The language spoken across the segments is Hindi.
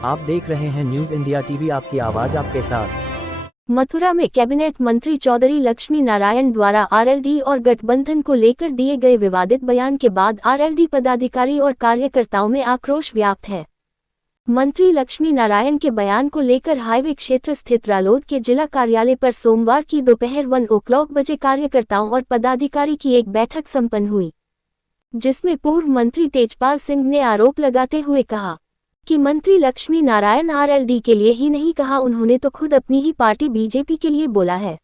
आप देख रहे हैं न्यूज इंडिया टीवी, आपकी आवाज आपके साथ। मथुरा में कैबिनेट मंत्री चौधरी लक्ष्मी नारायण द्वारा आरएलडी और गठबंधन को लेकर दिए गए विवादित बयान के बाद आरएलडी पदाधिकारी और कार्यकर्ताओं में आक्रोश व्याप्त है। मंत्री लक्ष्मी नारायण के बयान को लेकर हाईवे क्षेत्र स्थित रालोद के जिला कार्यालय पर सोमवार की दोपहर 1 बजे कार्यकर्ताओं और पदाधिकारी की एक बैठक संपन्न हुई, जिसमें पूर्व मंत्री तेजपाल सिंह ने आरोप लगाते हुए कहा कि मंत्री लक्ष्मी नारायण आरएलडी के लिए ही नहीं कहा, उन्होंने तो खुद अपनी ही पार्टी बीजेपी के लिए बोला है।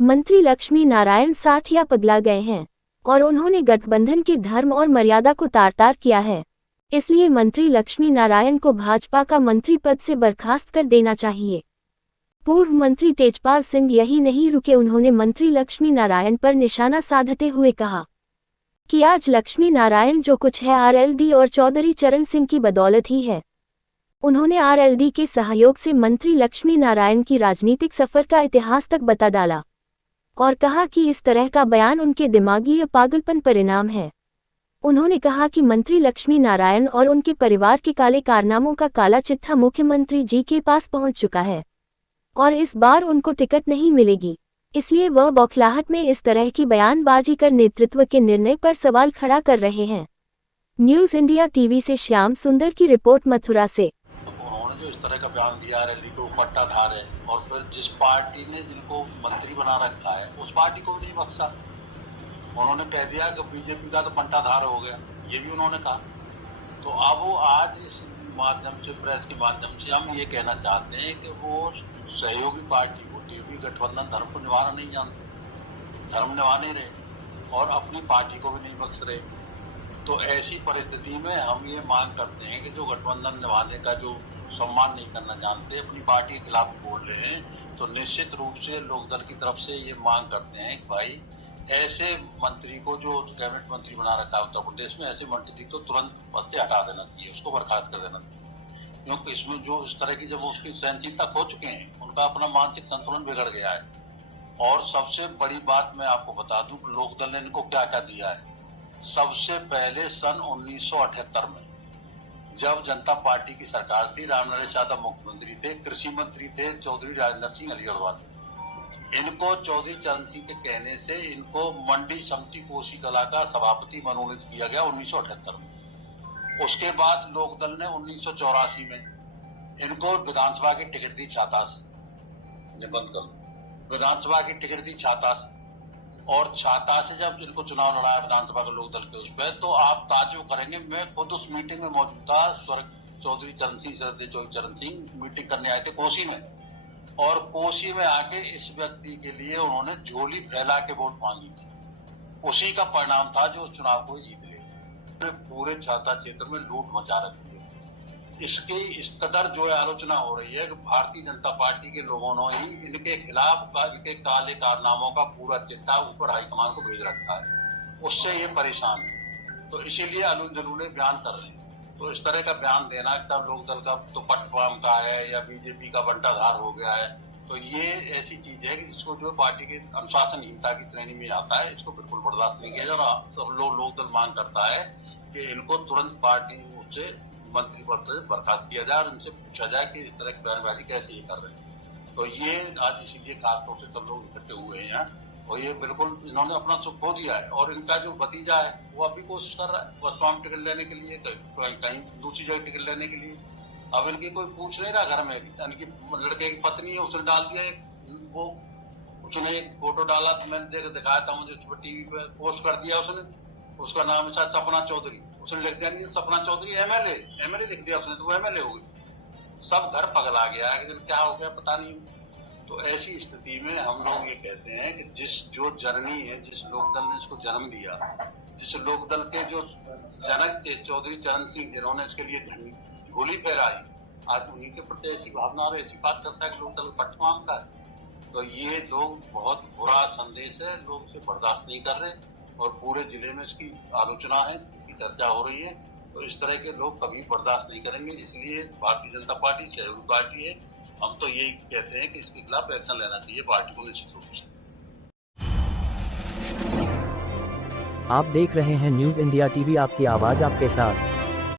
मंत्री लक्ष्मी नारायण साठिया पगला गए हैं और उन्होंने गठबंधन के धर्म और मर्यादा को तार-तार किया है, इसलिए मंत्री लक्ष्मी नारायण को भाजपा का मंत्री पद से बर्खास्त कर देना चाहिए। पूर्व मंत्री तेजपाल सिंह यही नहीं रुके, उन्होंने मंत्री लक्ष्मी नारायण पर निशाना साधते हुए कहा कि आज लक्ष्मी नारायण जो कुछ है आरएलडी और चौधरी चरण सिंह की बदौलत ही है। उन्होंने आरएलडी के सहयोग से मंत्री लक्ष्मी नारायण की राजनीतिक सफर का इतिहास तक बता डाला और कहा कि इस तरह का बयान उनके दिमागी या पागलपन परिणाम है। उन्होंने कहा कि मंत्री लक्ष्मी नारायण और उनके परिवार के काले कारनामों का काला चिट्ठा मुख्यमंत्री जी के पास पहुंच चुका है और इस बार उनको टिकट नहीं मिलेगी, इसलिए वह बौखलाहट में इस तरह की बयानबाजी कर नेतृत्व के निर्णय पर सवाल खड़ा कर रहे हैं। न्यूज इंडिया टीवी से श्याम सुंदर की रिपोर्ट मथुरा से। उन्होंने जो इस तरह का बयान दिया रैली को पट्टाधार है और फिर जिस पार्टी ने जिनको मंत्री बना रखा है उस पार्टी को नहीं बख्शा। उन्होंने कह दिया कि बीजेपी का तो पट्टाधार हो गया, ये भी उन्होंने कहा। तो अब वो आज इस माध्यम से, प्रेस के माध्यम से हम ये कहना चाहते हैं कि वो सहयोगी पार्टी टीवी गठबंधन धर्म को निभाना नहीं जानते, धर्म निभा नहीं रहे और अपनी पार्टी को भी नहीं बख्श रहे। तो ऐसी परिस्थिति में हम ये मांग करते हैं कि जो गठबंधन निभाने का जो सम्मान नहीं करना जानते, अपनी पार्टी के खिलाफ बोल रहे हैं, तो निश्चित रूप से लोकदल की तरफ से ये मांग करते हैं कि भाई ऐसे मंत्री को जो कैबिनेट मंत्री बना रखा है उत्तर प्रदेश में, ऐसे मंत्री को तुरंत पद से हटा देना चाहिए, उसको बर्खास्त कर देना चाहिए। क्योंकि इसमें जो इस तरह की जब उसकी सहनशीलता खो चुके हैं, उनका अपना मानसिक संतुलन बिगड़ गया है। और सबसे बड़ी बात मैं आपको बता दूं कि लोकदल ने इनको क्या क्या दिया है। सबसे पहले सन 1978 में जब जनता पार्टी की सरकार थी, रामनरेश यादव मुख्यमंत्री थे, कृषि मंत्री थे चौधरी राजेंद्र सिंह अलीगढ़ वाले। इनको चौधरी चरण सिंह के कहने से इनको मंडी समिति कोसी कला का सभापति मनोनीत किया गया 1978 में। उसके बाद लोकदल ने 1984 में इनको विधानसभा की टिकट दी छाता से, निबंध कर विधानसभा की टिकट दी छाता से, और छाता से जब इनको चुनाव लड़ाया विधानसभा के लोकदल के उस पर, तो आप ताज्जुब करेंगे, मैं खुद उस मीटिंग में मौजूद था। स्वर्गीय चौधरी चरण सिंह, श्रद्धेय चौधरी चरण सिंह मीटिंग करने आए थे कोसी में, और कोसी में आके इस व्यक्ति के लिए उन्होंने झोली फैला के वोट मांगी थी। उसी का परिणाम था जो चुनाव को जीत गए। पूरे छाता क्षेत्र में लूट मचा रखी है। इसकी इस कदर जो है आलोचना हो रही है कि भारतीय जनता पार्टी के लोगों ने ही इनके खिलाफ इनके काले कारनामों का पूरा चिट्ठा ऊपर हाईकमान को भेज रखा है, उससे ये परेशान है, तो इसीलिए अलूले बयान कर रहे हैं। तो इस तरह का बयान देना सब लोकदल का तो पटवाम का है या बीजेपी का बंटाधार हो गया है, तो ये ऐसी चीज है कि जिसको जो पार्टी के अनुशासनहीनता की श्रेणी में आता है, इसको बिल्कुल बर्दाश्त नहीं किया जा रहा। सब लोकदल मांग करता है कि इनको तुरंत पार्टी से मंत्री पद से बर्खास्त किया जाए और इनसे पूछा जाए कि इस तरह की बयानबाजी कैसे ये कर रहे हैं। तो ये आज इसीलिए खासतौर से सब लोग इकट्ठे हुए हैं और ये बिल्कुल इन्होंने अपना सुख खो दिया है। और इनका जो भतीजा है वो अभी कोशिश कर रहा है वर्तमान टिकट लेने के लिए, कहीं दूसरी जगह टिकट लेने के लिए। अब इनकी कोई पूछ नहीं रहा घर में, इनकी लड़के की पत्नी है, उसने डाल दिया वो, उसने एक फोटो डाला, मैंने दिखाया था, मुझे टीवी पे पोस्ट कर दिया उसने, उसका नाम है शायद सपना चौधरी, उसने लिख दिया नहीं सपना चौधरी एमएलए लिख दिया उसने, तो वो एमएलए हो गई। सब घर पगला गया है कि क्या हो गया पता नहीं। तो ऐसी स्थिति में हम लोग ये कहते हैं कि जो जननी है, जिस लोकदल ने इसको जन्म दिया, जिस लोकदल के जो जनक थे चौधरी चरण सिंह, जिन्होंने इसके लिए झोली फहराई, आज उन्हीं के प्रति ऐसी भावना और ऐसी बात करता है कि लोकदल पटवाम का है। तो ये लोग बहुत बुरा संदेश है, लोग इसे बर्दाश्त नहीं कर रहे और पूरे जिले में इसकी आलोचना है, इसकी चर्चा हो रही है। तो इस तरह के लोग कभी बर्दाश्त नहीं करेंगे, इसलिए भारतीय जनता पार्टी सहयोगी पार्टी है, हम तो यही कहते हैं कि इसके खिलाफ एक्शन लेना चाहिए पार्टी को निश्चित रूप से। आप देख रहे हैं न्यूज इंडिया टीवी, आपकी आवाज आपके साथ।